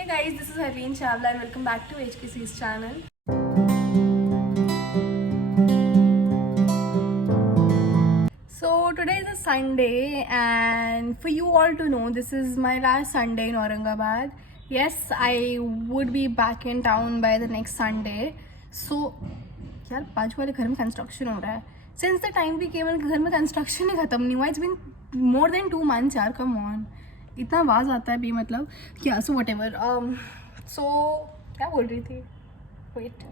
Hey guys, this is Harleen Chawla and welcome back to HKC's channel. So today is a Sunday and for you all to know, this is my last Sunday in Aurangabad. Yes, I would be back in town by the next Sunday. So यार पाँच वाले घर में कंस्ट्रक्शन हो रहा है. Since the time we came घर में कंस्ट्रक्शन ही खत्म नहीं हुआ. It's been more than 2 months यार, come on. इतना आवाज़ आता है भी मतलब क्या. So whatever. So क्या बोल रही थी? Wait.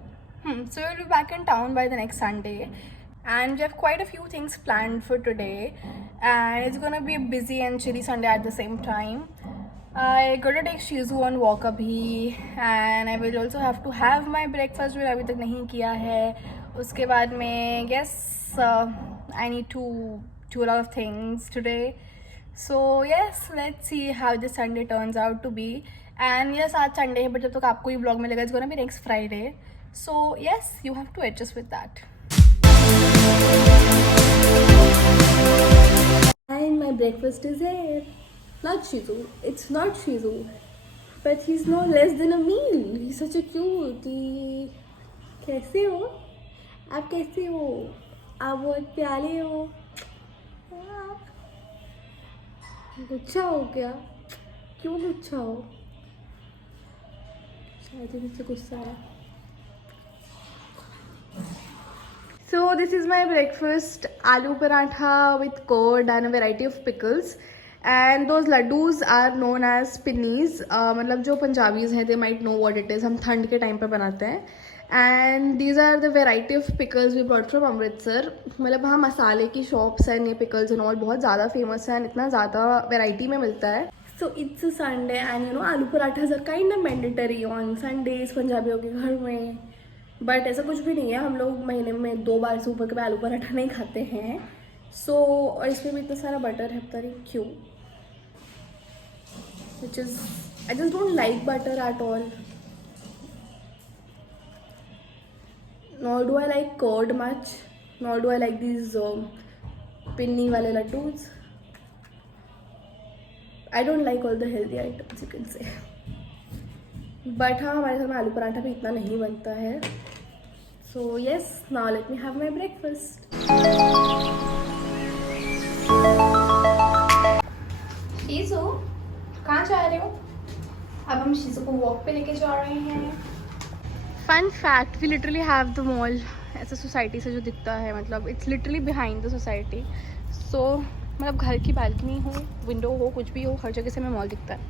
So we'll be back in town by the next Sunday. And we have quite a few things planned for today. And it's gonna be a busy and chilly Sunday at the same time. I gotta take Shizu on walk abhi, and I will also have to have my breakfast जो अभी तक नहीं किया है. उसके बाद में yes, I need to do a lot of things today. So yes, let's see how this Sunday turns out to be. And yes, आज Sunday है, but जब तक आपको ये vlog मिलेगा, it's gonna be next Friday. So yes, you have to adjust with that. And my breakfast is here. Not Shizu. It's not Shizu. But he's no less than a meal. He's such a cutie. कैसे हो? आप कैसे हो? आप बहुत प्यारे हो. गुच्छा हो क्या? क्यों गुच्छा हो? शायद मुझसे गुस्सा है. So this is my breakfast: aloo paratha with curd and a variety of pickles. And those laddus are known as pinnies. मतलब जो पंजाबीज हैं, they might know what it is. हम ठंड के टाइम पे बनाते हैं. And these are the variety of pickles we brought from Amritsar. मतलब वहाँ मसाले की शॉप्स हैं, ये pickles and all बहुत ज़्यादा फेमस हैं, इतना ज़्यादा वैरायटी में मिलता है. So it's a Sunday and you know आलू paratha are kind of mandatory on Sundays पंजाबियों के घर में. बट ऐसा कुछ भी नहीं है, हम लोग महीने में 2 बार से ऊपर के आलू पराठा नहीं खाते हैं. सो और इसमें भी इतना सारा बटर है, पता नहीं क्यों. Which is I just don't like butter at all. Nor do I like curd much, nor do I like these pinni वाले laddoos. I don't like all the healthy items you can say. But हाँ, हमारे घर में आलू पराठा भी इतना नहीं बनता है. So yes, now let me have my breakfast. शीजू, कहाँ जा रहे हो? अब हम शीजू को वॉक पे लेके जा रहे हैं. Fun fact, we literally have the mall ऐसे सोसाइटी से जो दिखता है, मतलब it's literally behind the society. So मतलब घर की बालकनी हो, विंडो हो, कुछ भी हो, हर जगह से हमें मॉल दिखता है.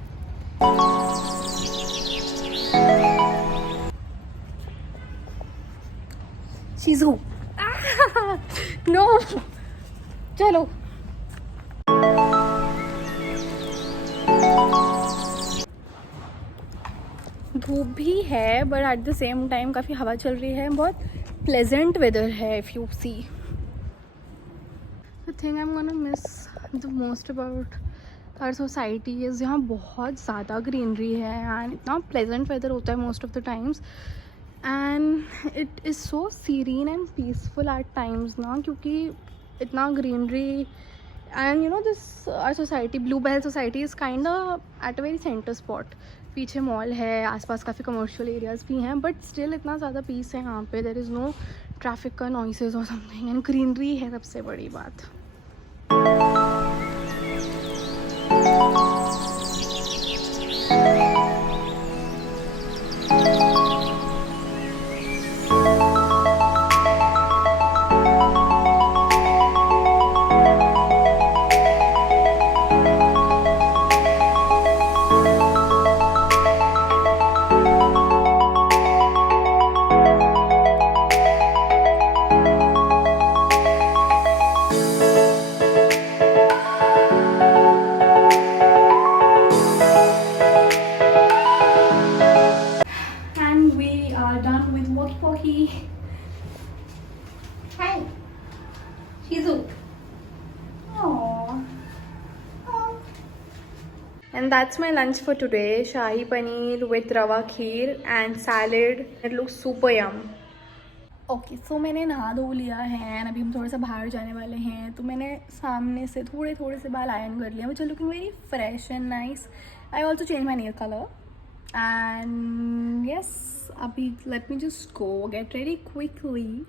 शीजू नो, चलो. धूप भी है but at the same time काफ़ी हवा चल रही है. बहुत प्लेजेंट वेदर है. If you see the thing I am gonna miss the most about our society is यहाँ बहुत ज़्यादा ग्रीनरी है एंड इतना प्लेजेंट वेदर होता है most of the times. And it is so serene and peaceful at times ना, क्योंकि इतना greenery. And you know this our society, Blue Bell society, is kind at a very centre spot. पीछे mall है, आसपास काफ़ी commercial areas भी हैं, but still इतना ज़्यादा पीस है यहाँ पे. देयर इज़ नो ट्रैफिक का नॉइसेज और समथिंग, एंड ग्रीनरी है सबसे बड़ी बात. Hi, Shizu. Aww. And that's my lunch for today. Shahi paneer with rava kheer and salad. It looks super yum. Okay so मैंने नहा धो लिया है एंड अभी हम थोड़ा सा बाहर जाने वाले हैं. तो मैंने सामने से थोड़े से बाल आयरन कर लिया, which are looking very fresh and nice. I also change my nail colour. And yes, abhi let me just go get ready quickly.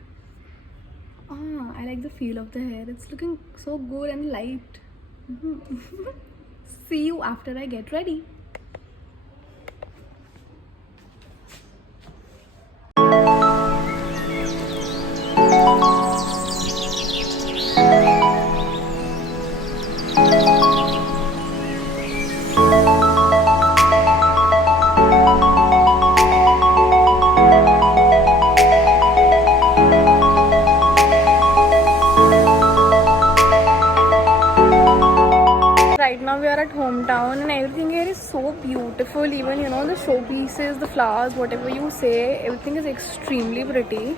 I like the feel of the hair. It's looking so good and light. See you after I get ready. Right now we are at hometown and everything here is so beautiful. Even the showpieces, the flowers, whatever you say, everything is extremely pretty.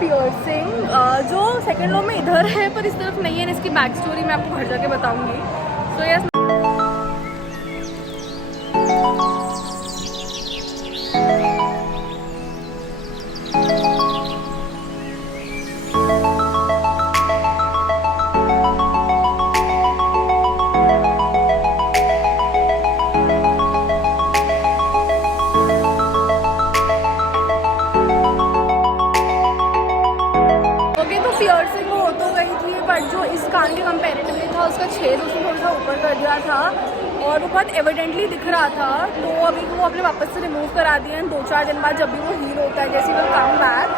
piercing जो second row में इधर है पर इस तरफ नहीं है. इसकी बैक स्टोरी मैं आपको घर जाके बताऊंगी. सो यस पियर्सिंग वो तो गई थी बट जो इस कान के कंपेरेटिवली था उसका छेद उसने थोड़ा सा ऊपर कर दिया था और वो बहुत एविडेंटली दिख रहा था. तो अभी वो अपने वापस से रिमूव करा दिए हैं. 2-4 दिन बाद जब भी वो हील होता है जैसे वो कम बैक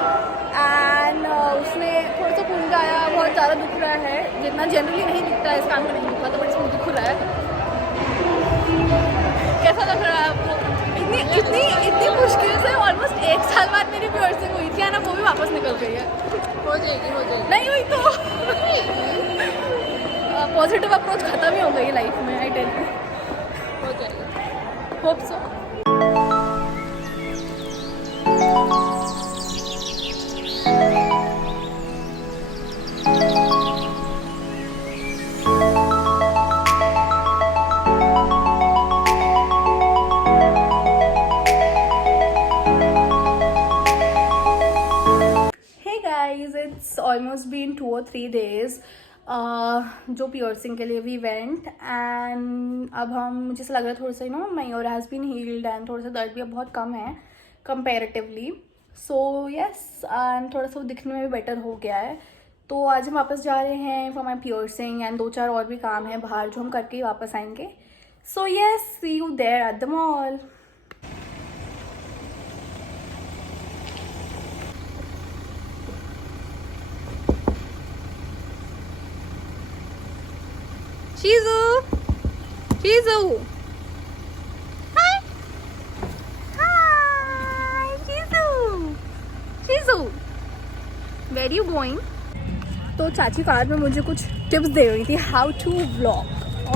एंड उसमें थोड़ा सा खून का आया. बहुत ज़्यादा दुख रहा है. जितना जनरली नहीं दिखता है इस कान में नहीं दिखता था बट इसमें दिख रहा है. कैसा लग रहा है आपको? इतनी मुश्किल से ऑलमोस्ट 1 साल बाद मेरी पियर्सिंग हुई थी ना, वो भी वापस निकल गई है. हो जाएगी नहीं हुई तो पॉजिटिव अप्रोच खत्म ही हो गई लाइफ में. आई टेल यू हो जाएगा. Hope so. It's almost been 2 or 3 days जो पियर्सिंग के लिए वी वेंट एंड अब हम मुझे ऐसा लग रहा है थोड़ा सा my ear has been healed and थोड़ा सा दर्द भी अब बहुत कम है कंपेरेटिवली. सो यस एंड थोड़ा सा दिखने में भी बेटर हो गया है. तो आज हम वापस जा रहे हैं फॉर माई पियर्सिंग एंड 2-4 और भी काम है बाहर जो हम करके ही वापस आएंगे. So yes see you there at the mall. Shizu! Shizu! Hi! Hi! Shizu! Shizu! Where are you going? तो चाची कार में मुझे कुछ टिप्स दे रही थी हाउ टू व्लॉग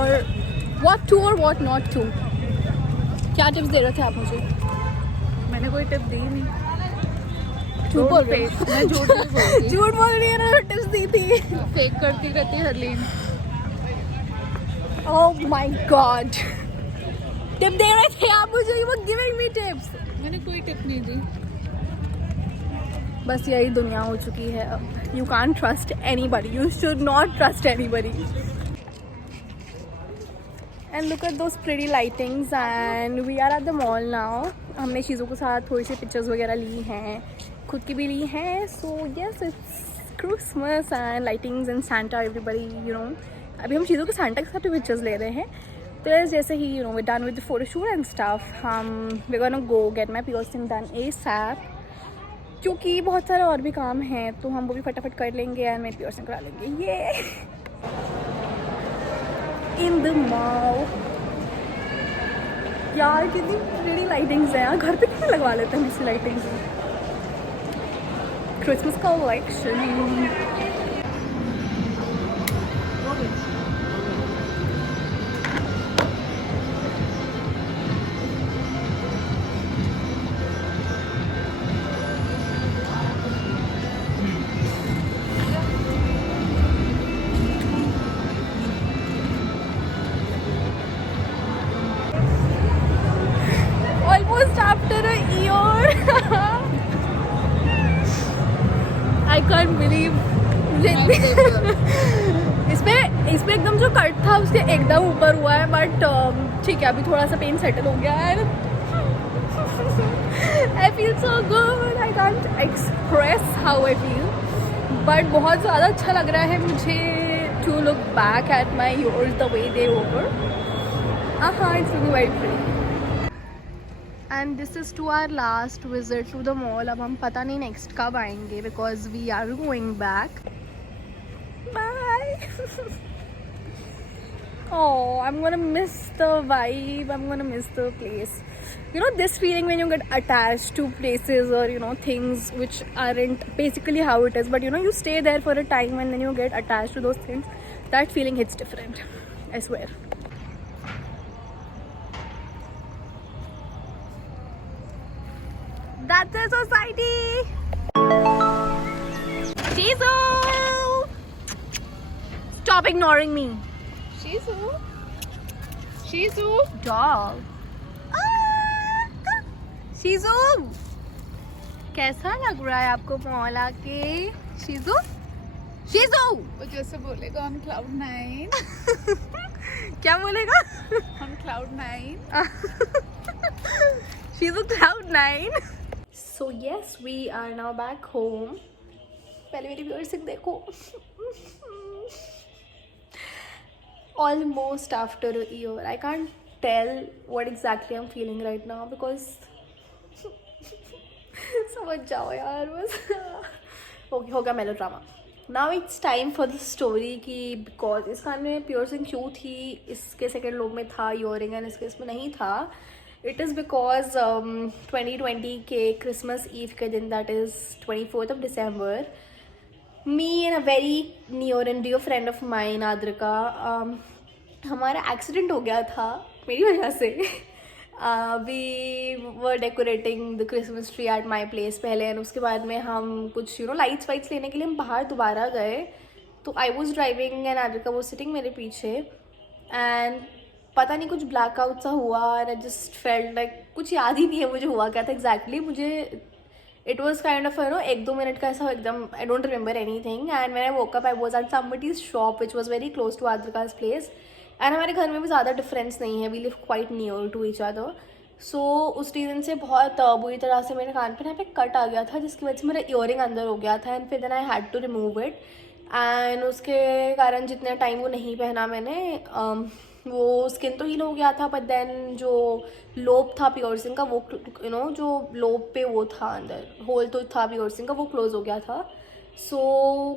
और व्हाट टू और व्हाट नॉट टू. क्या टिप्स दे रहे थे आप मुझे? मैंने कोई टिप दी नहीं. झूठ बोल रही है ना. टिप्स दी थी. फेक करती रहती Harleen. Oh my God! Tip दे रहे थे आप मुझे. You were giving me tips. मैंने कोई टिप नहीं दी. बस यही दुनिया हो चुकी है अब. You can't trust anybody. You should not trust anybody. And look at those pretty lightings and we are at the mall now. हमने चीज़ों के साथ थोड़ी सी पिक्चर्स वगैरह ली हैं, खुद की भी ली हैं. So yes, it's Christmas and lightings and Santa everybody अभी हम चीज़ों के सैंटा के साथ भी पिक्चर्स ले रहे हैं. तो जैसे ही we done with the photoshoot and stuff, हम we gonna go get my piercing done ASAP, क्योंकि बहुत सारे और भी काम हैं तो हम वो भी फटाफट कर लेंगे एंड मैं पियर्सिंग करा लेंगे. ये इन द मॉल यार कितनी रेडी लाइटिंग्स हैं यार. घर पे कितने लगवा लेते हैं इसकी lightings. Christmas collection. Almost after a year. I can't believe. इसमें एकदम जो कट था उसके एकदम ऊपर हुआ है, बट ठीक है अभी थोड़ा सा पेन सेटल हो गया है. I feel so good. I can't express how I feel. But बहुत ज़्यादा अच्छा लग रहा है मुझे to look back at my years the way they were. It's looking very pretty. And this is to our last visit to the mall. अब हम पता नहीं नेक्स्ट कब आएंगे because we are going back. Bye. Oh, I'm gonna miss the vibe. I'm gonna miss the place. This feeling when you get attached to places or things which aren't basically how it is, but you stay there for a time and then you get attached to those things. That feeling hits different, I swear. That's a society. Shizu! Stop ignoring me. Shizu. Dog. Shizu! कैसा लग रहा है आपको मॉल आके? Shizu? Shizu! वो जैसे बोलेगा on cloud 9. क्या बोलेगा? On cloud 9. Shizu cloud 9. So yes, we are now back home. पहले मेरी पियर्सिंग देखो. Almost after a year. I can't tell what exactly I'm feeling right now because समझ जाओ यार बस. ओके हो गया melodrama. Now it's time for the story कि because इस कान में पियर्सिंग क्यों थी, इसके सेकेंड लोब में था ईयरिंग एंड इसके इसमें नहीं था. It is because 2020 के Christmas Eve के दिन, that is 24th of December, me and a very near and dear friend of mine, Adrika, हमारा एक्सीडेंट हो गया था मेरी वजह से. We were decorating the Christmas tree at my place पहले, एंड उसके बाद में हम कुछ लाइट्स वाइट्स लेने के लिए हम बाहर दोबारा गए. तो I was driving and Adrika was sitting मेरे पीछे, एंड पता नहीं कुछ ब्लैकआउट सा हुआ and I just felt like कुछ याद ही नहीं है मुझे हुआ क्या था एग्जैक्टली. मुझे it was kind of 1-2 minute का ऐसा एकदम I don't remember anything. And when I woke up I was at somebody's shop which was very close to Adrika's place. And हमारे घर में भी ज़्यादा डिफरेंस नहीं है, we live quite near to each other. So उस रीज़न से बहुत बुरी तरह से मेरे कान पर यहाँ पे कट आ गया था, जिसकी वजह से मेरा ईयरिंग अंदर हो गया था. एंड फिर then I had to remove it, and उसके कारण जितने टाइम वो नहीं पहना मैंने, वो स्किन तो हील हो गया था, बट देन जो लोब था पियर्सिंग का वो जो लोब पे वो था अंदर होल तो था पियर्सिंग का, वो क्लोज हो गया था. सो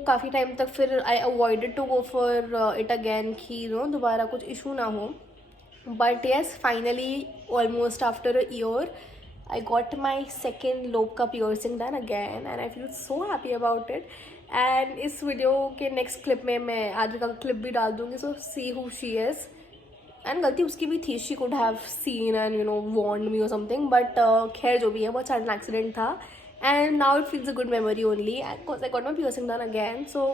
काफ़ी टाइम तक फिर I avoided to go for it again कि दोबारा कुछ इशू ना हो. But yes, finally almost after a year I got my second lobe का piercing done again, and I feel so happy about it. And इस video के next clip में मैं आद्रिका का क्लिप भी डाल दूँगी, so see who she is. And गलती उसकी भी थी, she could have seen and warned मी और समथिंग, बट खैर जो भी है बहुत सडन एक्सीडेंट था. And now it feels a good memory only, because I got my piercing done again. So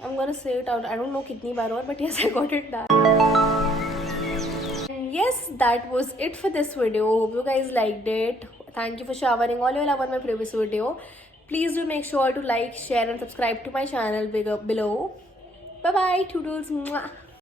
I am gonna say it out, I don't know कितनी बार और, but yes I got it done. Yes, that was it for this video. Hope you guys liked it. Thank you for showering all your love on my previous video. Please do make sure to like, share and subscribe to my channel below. Bye bye, toodles. Mwah.